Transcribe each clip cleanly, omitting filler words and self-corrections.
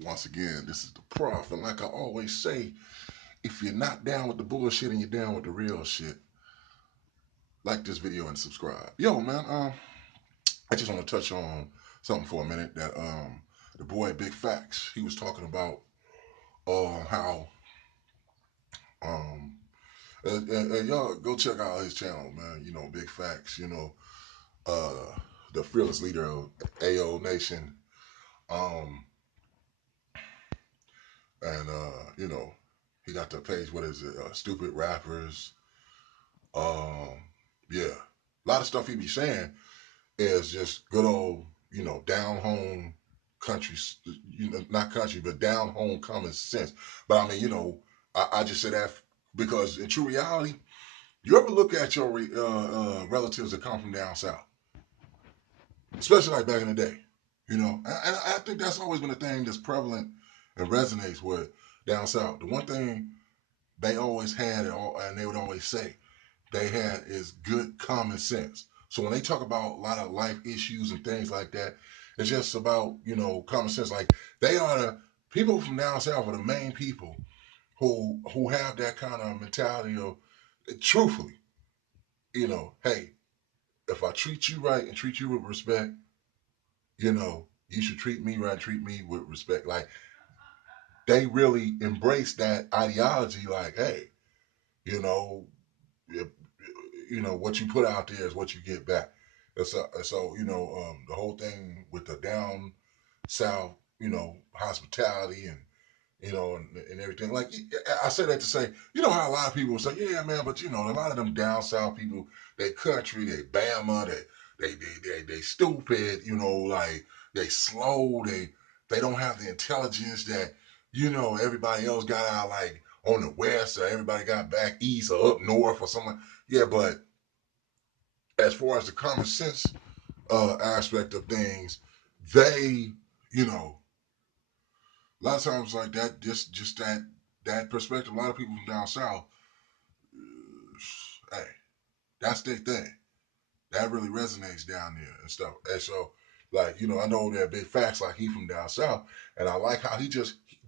Once again, this is the Prof. And like I always say, if you're not down with the bullshit and you're down with the real shit, like this video and subscribe. Yo, man, I just want to touch on something for a minute that the boy Big Facts, he was talking about how um and y'all go check out his channel, man. You know, Big Facts, the fearless leader of AO Nation. Um and he got the page, what is it, stupid rappers. um yeah, a lot of stuff he be saying is just good old, down home country, not country, but down home common sense. But I mean, I just say that because in true reality, you ever look at your relatives that come from down south, especially like back in the day, and I think that's always been a thing that's prevalent and resonates with down south. The one thing they always had, and they would always say they had, is good common sense. So when they talk about a lot of life issues and things like that, it's just about, common sense. Like, they are the people from down south are the main people who have that kind of mentality of, truthfully, hey, if I treat you right and treat you with respect, you should treat me right, treat me with respect. Like, they really embrace that ideology. Like, hey, you know, if, what you put out there is what you get back. So the whole thing with the down south, hospitality and and everything. Like, I say that to say, how a lot of people say, yeah, man, but a lot of them down south people, they country, they Bama, they stupid, like, they slow, they don't have the intelligence that everybody else got out, like, on the west, or everybody got back east or up north or something. Yeah, but as far as the common sense aspect of things, they, a lot of times, like that, just that perspective. A lot of people from down south, hey, that's their thing. That really resonates down there and stuff. And so, like, I know that Big Facts, like, he from down south, and I like how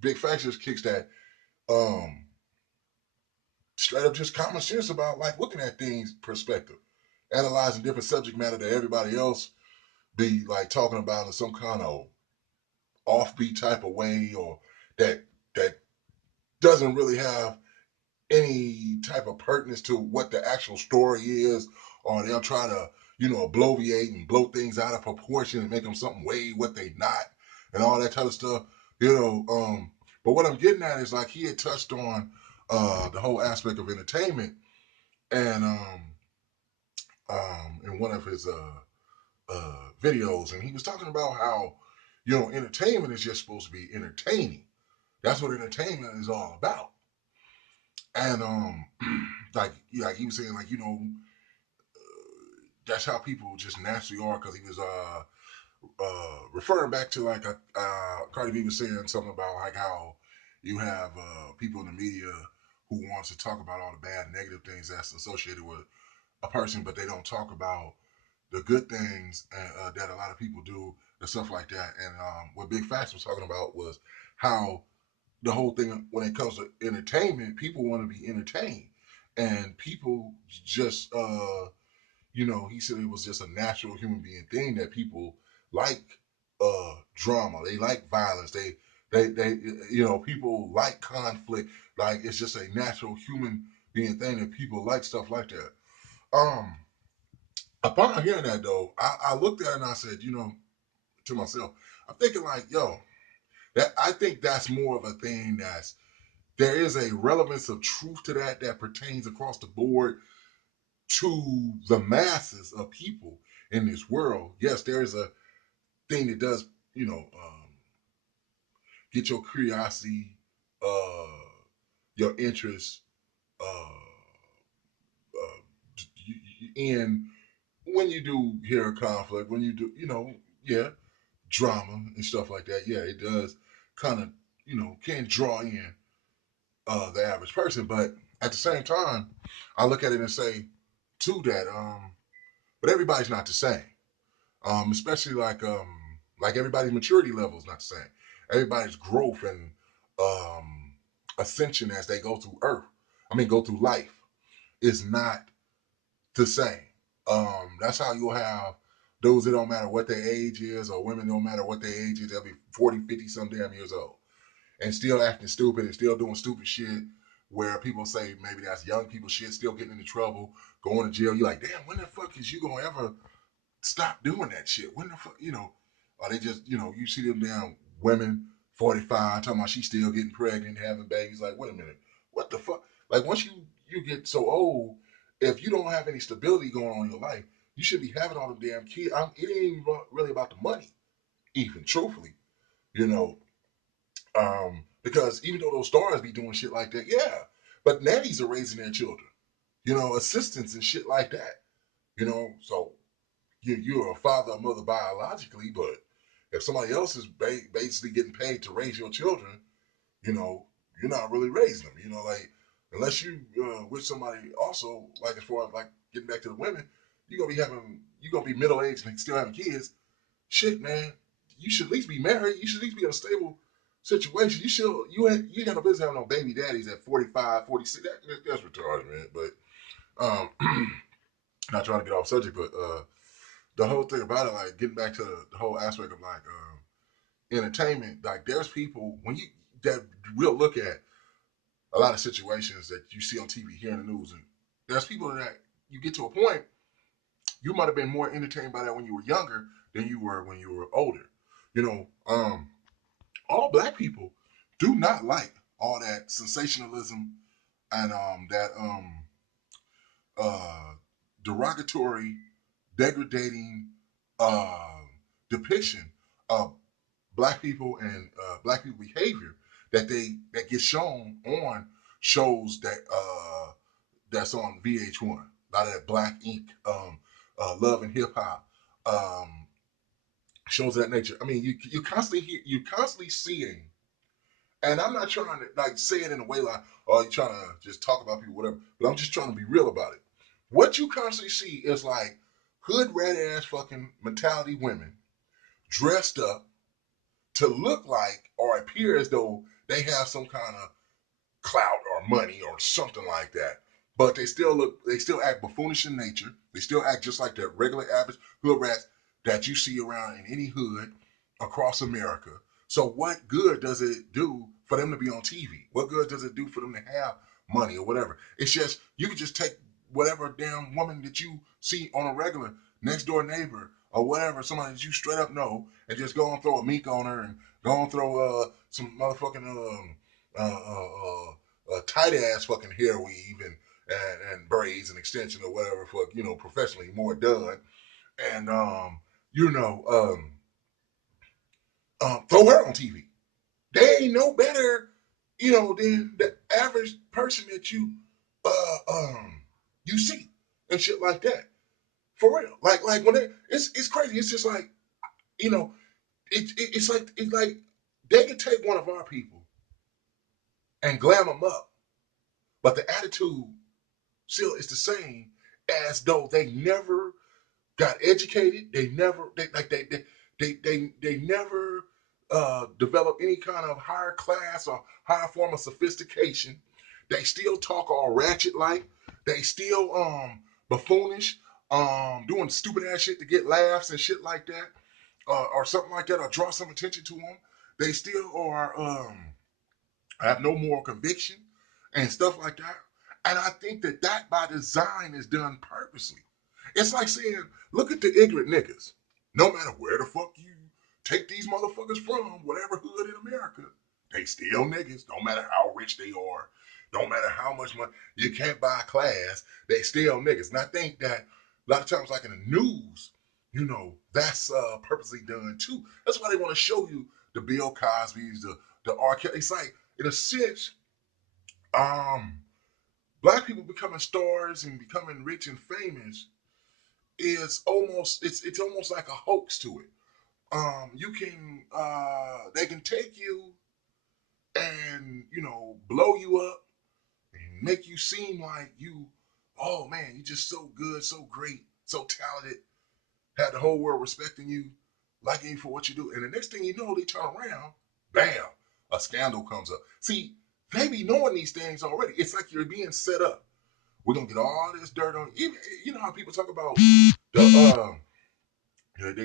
Big Facts just kicks that um straight up just common sense about, like, looking at things perspective, analyzing different subject matter that everybody else be like talking about in some kind of offbeat type of way, or that that doesn't really have any type of pertinence to what the actual story is, or they'll try to, bloviate and blow things out of proportion and make them something way what they not, and all that type of stuff, you know. But what I'm getting at is, like, he had touched on the whole aspect of entertainment, and in one of his videos, and he was talking about how, entertainment is just supposed to be entertaining. That's what entertainment is all about. And like he was saying, like, that's how people just naturally are, because he was referring back to, like, Cardi B was saying something about, like, how you have people in the media who wants to talk about all the bad negative things that's associated with a person, but they don't talk about the good things that a lot of people do and stuff like that. And what Big Facts was talking about was how the whole thing, when it comes to entertainment, people want to be entertained, and people just he said it was just a natural human being thing that people like drama, they like violence, they people like conflict. Like, it's just a natural human being thing that people like stuff like that. um Upon hearing that, though, I looked at it and I said, to myself, I'm thinking, like, yo, that I think that's more of a thing that's, there is a relevance of truth to that pertains across the board to the masses of people in this world. Yes, there is a thing that does, get your curiosity, uh, your interest, in when you do hear a conflict, when you do, yeah, drama and stuff like that. Yeah, it does kind of, can draw in the average person. But at the same time, I look at it and say, to that, but everybody's not the same. Especially like everybody's maturity level is not the same. everybody's growth and um, ascension as they go through earth. I mean, go through life is not the same. That's how you'll have those that don't matter what their age is, or women don't matter what their age is, they'll be 40, 50 some damn years old and still acting stupid and still doing stupid shit where people say maybe that's young people shit, still getting into trouble, going to jail. You're like, damn, when the fuck is you gonna ever stop doing that shit? When the fuck, or they just, you see them damn women 45 talking about she still getting pregnant, having babies. Like, wait a minute, what the fuck? Like, once you get so old, if you don't have any stability going on in your life, you should be having all the damn kids. It ain't even really about the money, even truthfully, you know. Because even though those stars be doing shit like that, yeah, but nannies are raising their children, assistants and shit like that, So you're a father or mother biologically, but if somebody else is basically getting paid to raise your children, you know, you're not really raising them. Like unless you with somebody also, like as far as like getting back to the women, you're gonna be middle aged and still having kids. Shit, man, you should at least be married. You should at least be in a stable situation. You ain't got no business having no baby daddies at 45, 46. That's retarded, man. But not trying to get off subject, but the whole thing about it, like getting back to the whole aspect of like entertainment, like there's people when you that will look at a lot of situations that you see on TV, here in the news, and there's people that you get to a point you might have been more entertained by that when you were younger than you were when you were older. You know, all black people do not like all that sensationalism and that uh, derogatory, degrading uh, depiction of black people and black people behavior that gets shown on shows that's on VH1. A lot of that Black Ink, Love and Hip Hop, um, shows of that nature. I mean, you constantly seeing, and I'm not trying to like say it in a way like, oh, you're trying to just talk about people, whatever. But I'm just trying to be real about it. What you constantly see is like hood red ass fucking mentality women dressed up to look like or appear as though they have some kind of clout or money or something like that. But they still act buffoonish in nature. They still act just like that regular average hood rats that you see around in any hood across America. So what good does it do for them to be on TV? What good does it do for them to have money or whatever? It's just you can just take whatever damn woman that you see on a regular next door neighbor or whatever, somebody that you straight up know, and just go and throw a meek on her and go and throw some motherfucking tight ass fucking hair weave and braids and extension or whatever for professionally more done and you know throw her on TV. They ain't no better than the average person that you see and shit like that for real. Like when it's crazy. It's just like you know it's like they could take one of our people and glam them up, but the attitude still is the same as though they never got educated. They never they never developed any kind of higher class or higher form of sophistication. They still talk all ratchet like. They still buffoonish, doing stupid ass shit to get laughs and shit like that, or something like that, or draw some attention to them. They still are have no moral conviction and stuff like that. And I think that by design is done purposely. It's like saying, look at the ignorant niggas. No matter where the fuck you take these motherfuckers from, whatever hood in America, they still niggas. No matter how rich they are, don't matter how much money you can't buy a class, they still niggas. And I think that a lot of times, like in the news, that's purposely done too. That's why they want to show you the Bill Cosby's, the R. Kelly. It's like in a sense, um, black people becoming stars and becoming rich and famous is it's almost like a hoax to it. You can they can take you and blow you up and make you seem like oh man, you're just so good, so great, so talented, had the whole world respecting you, liking you for what you do, and the next thing you know, they turn around, bam, a scandal comes up. See, they be knowing these things already. It's like you're being set up. We're gonna get all this dirt on you. You know how people talk about they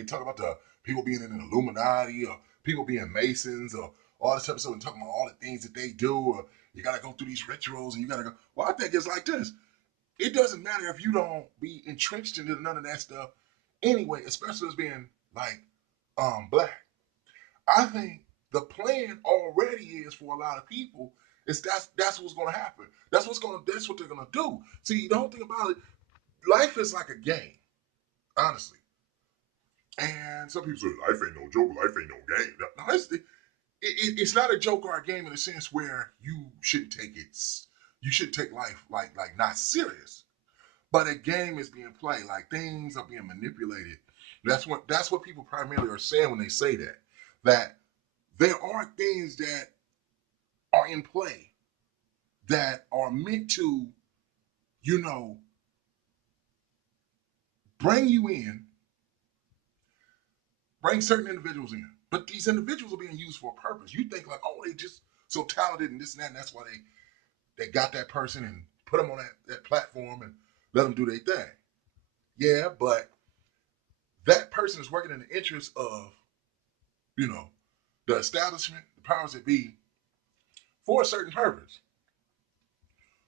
talk about the people being in an Illuminati or people being Masons or all this type of stuff and talking about all the things that they do or you gotta go through these rituals and you gotta go. Well, I think it's like this. It doesn't matter if you don't be entrenched into none of that stuff anyway, especially as being like black. I think the plan already is for a lot of people is that's what's gonna happen. That's what they're gonna do. See, the whole thing about it, life is like a game, honestly. And some people say life ain't no joke, life ain't no game. No, it's not a joke or a game in a sense where you shouldn't take life like not serious. But a game is being played, like things are being manipulated. That's what people primarily are saying when they say that. That there are things that are in play that are meant to, you know, bring you in, bring certain individuals in. But these individuals are being used for a purpose. You think like, oh, they just so talented and this and that, and that's why they got that person and put them on that platform and let them do their thing. Yeah, but that person is working in the interest of, you know, the establishment, the powers that be, for a certain purpose.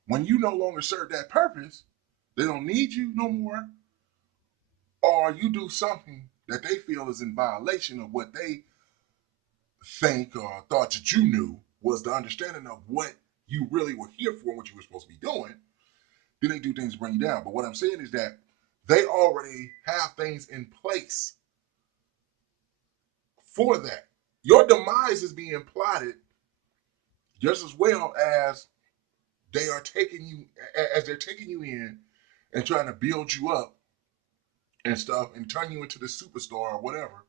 When you no longer serve that purpose, they don't need you no more, or you do something that they feel is in violation of what they think or thought that you knew was the understanding of what you really were here for and what you were supposed to be doing, then they do things to bring you down. But what I'm saying is that they already have things in place for that. Your demise is being plotted just as well as they are taking you as they're taking you in and trying to build you up and stuff and turn you into the superstar or whatever.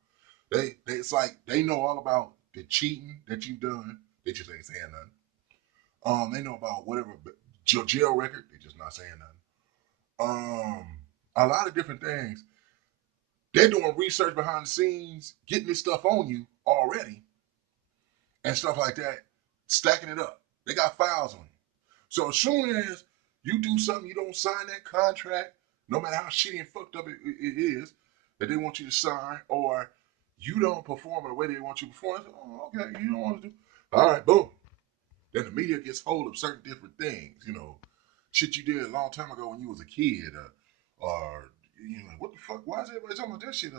They it's like they know all about the cheating that you've done. They just ain't saying nothing. They know about whatever your jail record. They just not saying nothing. A lot of different things. They're doing research behind the scenes, getting this stuff on you already, and stuff like that, stacking it up. They got files on you. So as soon as you do something, you don't sign that contract, no matter how shitty and fucked up it is, that they want you to sign, or you don't perform in the way they want you to perform. Oh, okay, you don't want to do. All right, boom. Then the media gets hold of certain different things, shit you did a long time ago when you was a kid, or what the fuck? Why is everybody talking about that shit?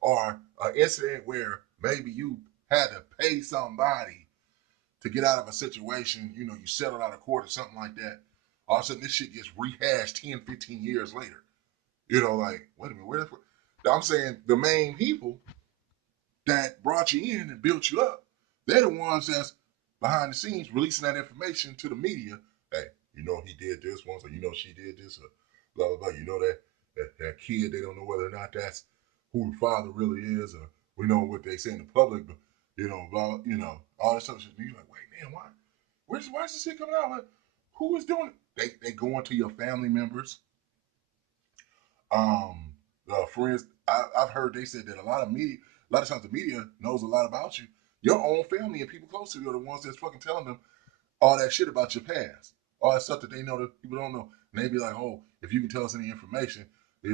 Or an incident where maybe you had to pay somebody to get out of a situation, you settled out of court or something like that. All of a sudden, this shit gets rehashed 10, 15 years later. Like, wait a minute, where the fuck? I'm saying the main people that brought you in and built you up, they're the ones that's behind the scenes releasing that information to the media. Hey, he did this once, or she did this, or blah blah blah. That kid, they don't know whether or not that's who the father really is, or we know what they say in the public, but blah, all this other shit. And you're like, wait, man, why is this shit coming out? Like, who is doing it? They go into your family members, um, friends. I've heard they said that a lot of times the media knows a lot about you. Your own family and people close to you are the ones that's fucking telling them all that shit about your past, all that stuff that they know that people don't know. And they be like, oh, if you can tell us any information, we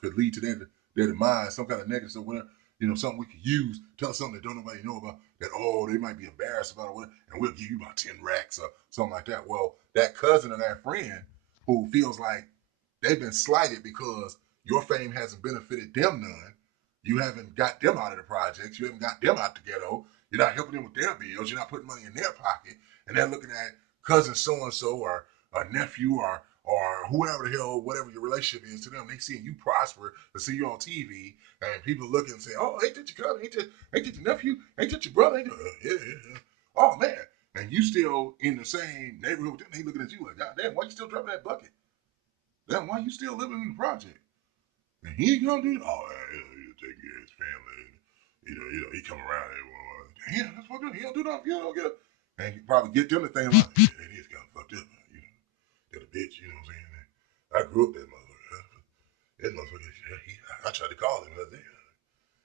could lead to their demise, some kind of negative or whatever. Something we could use. Tell us something that don't nobody know about. That they might be embarrassed about it, and we'll give you about 10 racks or something like that. Well, that cousin or that friend who feels like they've been slighted because your fame hasn't benefited them none. You haven't got them out of the projects. You haven't got them out the ghetto. You're not helping them with their bills. You're not putting money in their pocket. And they're looking at cousin so and so or a nephew or whoever the hell, whatever your relationship is to them. They seeing you prosper, they see you on TV, and people looking and say, "Oh, ain't that your cousin? Ain't that your nephew? Ain't that your brother? Yeah. Oh man." And you still in the same neighborhood with them. They looking at you like, "God damn, why you still dropping that bucket? Damn, why you still living in the project?" And he ain't gonna do it. Oh, he'll take care of his family. He come around everyone. Damn, that's fucked up. He don't do nothing. He don't get it. And you probably get them to think like, yeah, that is kind of fucked up. That a bitch. You know what I'm saying? I grew up that motherfucker. That motherfucker. I tried to call him the other day.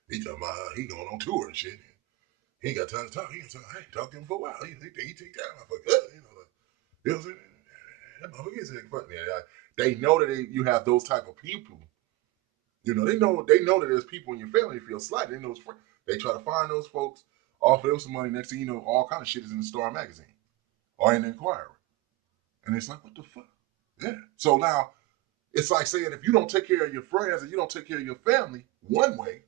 He talking about he going on tour and shit. He ain't got time to talk. He ain't talk. I ain't talked to him for a while. He take that motherfucker. You know what I'm saying? That motherfucker is fuck me. They know that you have those type of people. You know, they know that there's people in your family that feel slighted. They know it's friends. They try to find those folks, offer them some money. Next thing you know, all kind of shit is in the Star magazine or in the Inquirer, and it's like, what the fuck? Yeah. So now it's like saying if you don't take care of your friends and you don't take care of your family one way,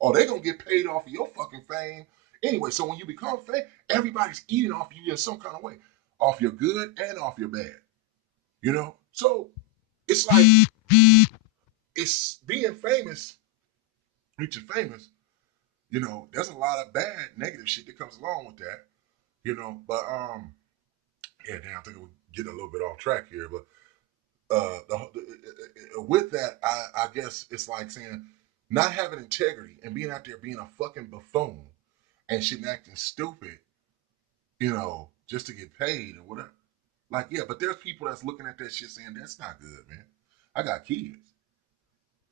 or they gonna get paid off of your fucking fame anyway. So when you become famous, everybody's eating off you in some kind of way, off your good and off your bad. You know, so it's like it's being famous, reaching famous. You know, there's a lot of bad, negative shit that comes along with that. You know, but yeah, damn, I think we're getting a little bit off track here, but with that, I guess it's like saying not having integrity and being out there being a fucking buffoon and shit and acting stupid, you know, just to get paid or whatever. Like, yeah, but there's people that's looking at that shit saying that's not good, man. I got kids.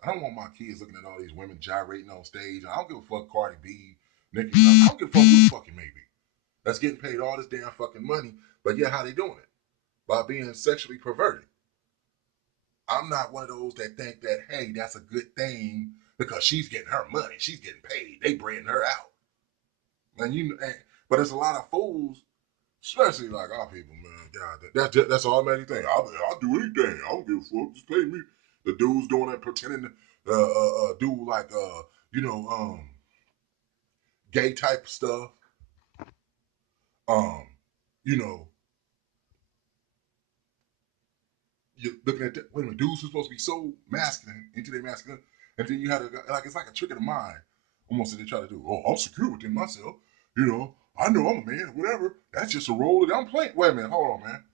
I don't want my kids looking at all these women gyrating on stage. I don't give a fuck Cardi B, Nicki Minaj. I don't give a fuck who the fuck it may be. That's getting paid all this damn fucking money. But yeah, how they doing it? By being sexually perverted. I'm not one of those that think that, hey, that's a good thing because she's getting her money. She's getting paid. They breading her out. But there's a lot of fools, especially like our people, man. God, that's an automatic thing. I'll do anything. I don't give a fuck. Just pay me. The dudes doing that, pretending to do like you know, gay type stuff. Um, you know, you're looking at that. Wait a minute, dudes who's supposed to be so masculine into their masculine, and then you had like it's like a trick of the mind, almost that they try to do. Oh, I'm secure within myself. You know, I know I'm a man. Whatever. That's just a role that I'm playing. Wait a minute, hold on, man.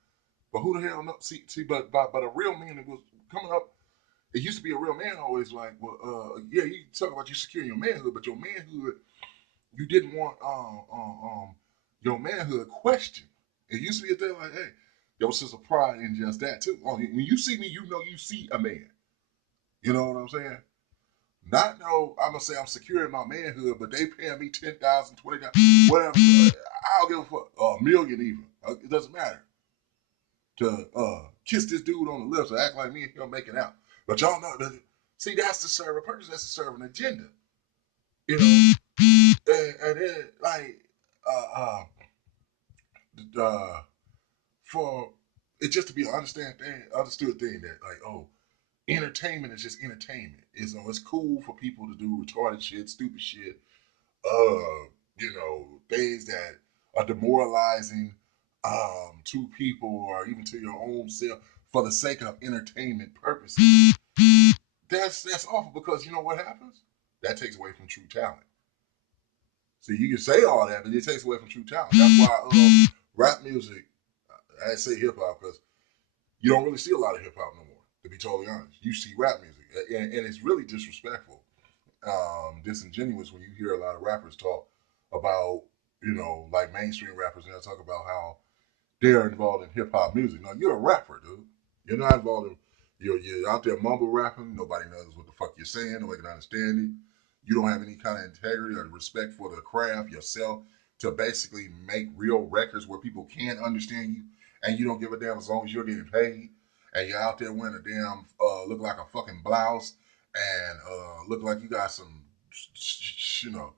But who the hell know? See, but a real man that was coming up. It used to be a real man always like, well, yeah, you talk about you securing your manhood, but your manhood, you didn't want your manhood questioned. It used to be a thing like, hey, there was just a pride in just that too. When you see me, you know you see a man. You know what I'm saying? Not no, I'm gonna say I'm securing my manhood, but they paying me 10,000, 20,000, whatever. I'll give a fuck, a million even. It doesn't matter to kiss this dude on the lips or act like me and him making out. But y'all know that. See, that's to serve a purpose. That's to serve an agenda. You know, and then like uh, for it just to be an understood thing that like entertainment is just entertainment. It's cool for people to do retarded shit, stupid shit, things that are demoralizing to people or even to your own self for the sake of entertainment purposes. That's awful because you know what happens? That takes away from true talent. See, you can say all that, but it takes away from true talent. That's why rap music, I say hip hop because you don't really see a lot of hip hop no more. To be totally honest, you see rap music, and it's really disrespectful, disingenuous when you hear a lot of rappers talk about, like mainstream rappers, and they talk about how they're involved in hip hop music. No, you're a rapper, dude. You're not involved in. You're out there mumble rapping. Nobody knows what the fuck you're saying. Nobody can understand it. You don't have any kind of integrity or respect for the craft yourself to basically make real records where people can understand you, and you don't give a damn as long as you're getting paid. And you're out there wearing a damn look like a fucking blouse and look like you got some, you know,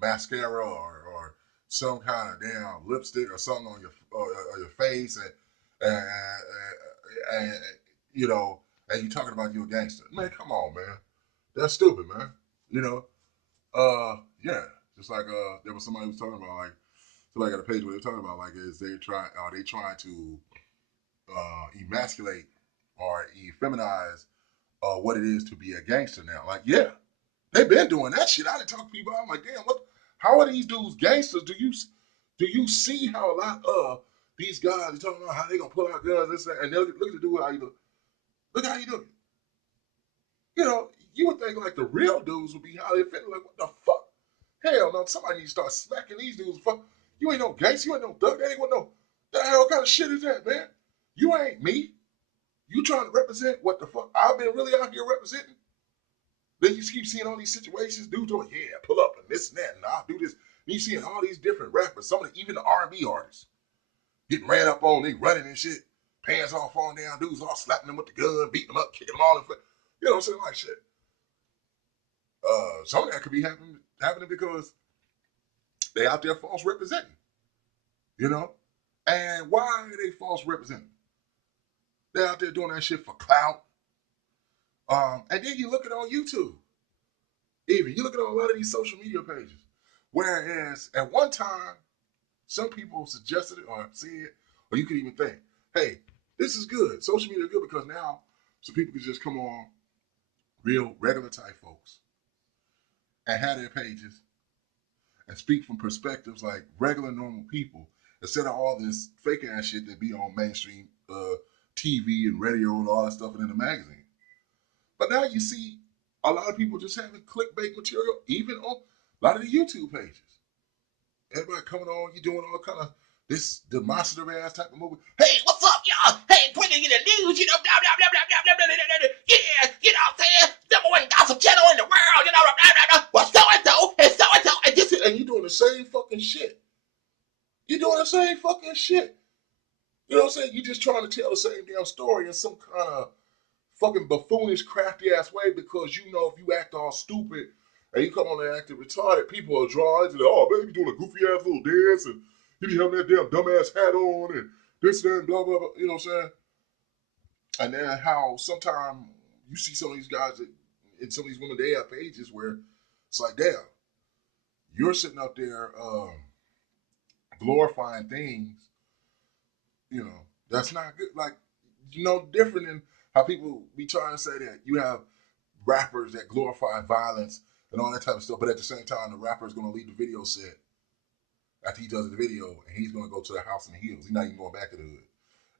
mascara or some kind of damn lipstick or something on your face and and you talking about you a gangster. Man, come on, man. That's stupid, man. You know, yeah. Just like there was somebody who was talking about like somebody got a page where they're talking about like are they trying to emasculate or feminize what it is to be a gangster now? Like, yeah, they've been doing that shit. I didn't talk to people. I'm like, damn, what? How are these dudes gangsters? Do you see how a lot of these guys are talking about how they gonna pull out guns this and they'll look at the dude how you look. Look how you doing. You know, you would think like the real dudes would be how they feel. Like, what the fuck? Hell no, somebody needs to start smacking these dudes. Fuck, you ain't no gangster. You ain't no thug. That ain't what no. The hell kind of shit is that, man? You ain't me. You trying to represent what the fuck I've been really out here representing? Then you keep seeing all these situations, dudes doing, yeah, pull up and this and that, and I'll do this. And you seeing all these different rappers, some of the, even the R&B artists, getting ran up on, they running and shit, pants all falling down, dudes all slapping them with the gun, beating them up, kicking them all in the foot. You know what I'm saying? Like shit. Some of that could be happening because they out there false representing, you know? And why are they false representing? They're out there doing that shit for clout. And then you look at it on YouTube. Even you look at a lot of these social media pages. Whereas at one time, some people suggested it or said, or you could even think, hey, this is good. Social media is good because now some people can just come on, real regular type folks, and have their pages and speak from perspectives like regular normal people instead of all this fake ass shit that be on mainstream TV and radio and all that stuff and in the magazine. But now you see a lot of people just having clickbait material, even on a lot of the YouTube pages. Everybody coming on, you doing all kind of this demonstrative ass type of movie. Hey, what's up, y'all? Hey, putting in the news, you know, blah, blah, blah, blah, blah, blah, blah, blah, blah, blah. Yeah, you know what I'm saying? Number one gossip channel in the world, you know, blah, blah, blah, blah. Well, so-and-so, and so-and-so, and this, and you doing the same fucking shit. You doing the same fucking shit. You know what I'm saying? You just trying to tell the same damn story in some kind of fucking buffoonish, crafty ass way because you know if you act all stupid and you come on there acting retarded, people will draw into the, oh, man, you doing a goofy ass little dance and he be having that damn dumbass hat on and this, that, and blah, blah, blah. You know what I'm saying? And then how sometimes you see some of these guys that, and some of these women, they have pages where it's like, damn, you're sitting up there glorifying things, you know, that's not good. Like, you know, different than how people be trying to say that you have rappers that glorify violence and all that type of stuff, but at the same time, the rapper is going to leave the video set after he does the video, and he's going to go to the house in the hills. He's not even going back to the hood.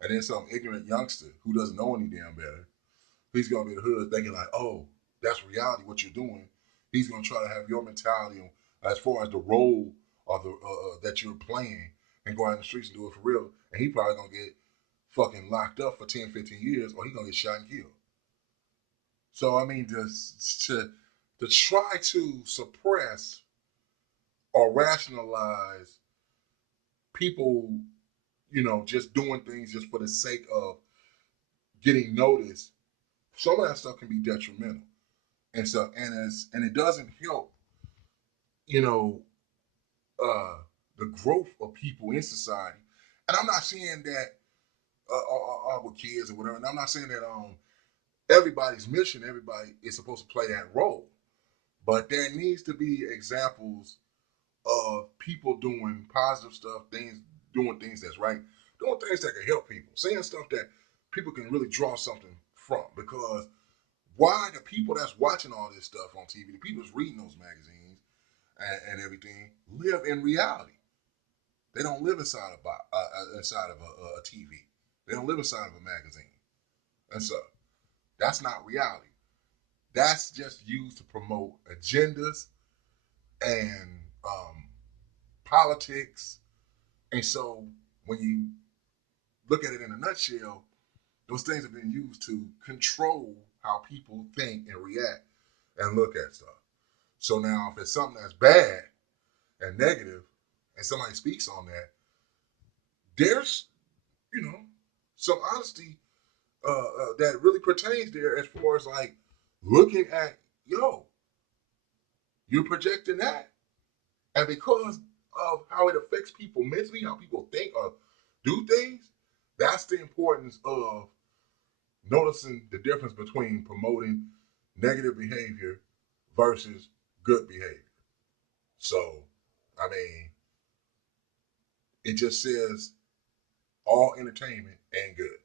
And then some ignorant youngster who doesn't know any damn better, he's going to be in the hood thinking like, oh, that's reality, what you're doing. He's going to try to have your mentality as far as the role or the that you're playing and go out in the streets and do it for real. And he probably going to get fucking locked up for 10, 15 years, or he's going to get shot and killed. So, I mean, to try to suppress or rationalize people, you know, just doing things just for the sake of getting noticed, some of that stuff can be detrimental. And so, and it doesn't help, you know, the growth of people in society. And I'm not saying that with kids or whatever. And I'm not saying that everybody's mission, everybody is supposed to play that role. But there needs to be examples of people doing positive stuff, doing things that's right, doing things that can help people, saying stuff that people can really draw something from. Because why the people that's watching all this stuff on TV, the people that's reading those magazines and everything, live in reality. They don't live inside of a TV. They don't live inside of a magazine. And so that's not reality. That's just used to promote agendas and politics. And so when you look at it in a nutshell, those things have been used to control how people think and react and look at stuff. So now if it's something that's bad and negative and somebody speaks on that, there's, you know, some honesty that really pertains there as far as like looking at, yo, you're projecting that. And because of how it affects people mentally, how people think or do things, that's the importance of noticing the difference between promoting negative behavior versus good behavior. So, I mean, it just says all entertainment ain't good.